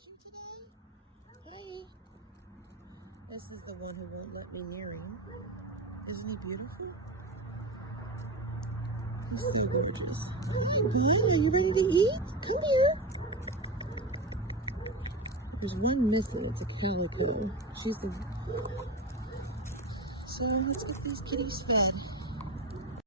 watching today? Hey. This is the one who won't let me near him. Isn't he beautiful? He's so gorgeous. Hi, boy. Are you ready to eat? Come here. There's one missing. It's a calico. So let's get these kitties fed.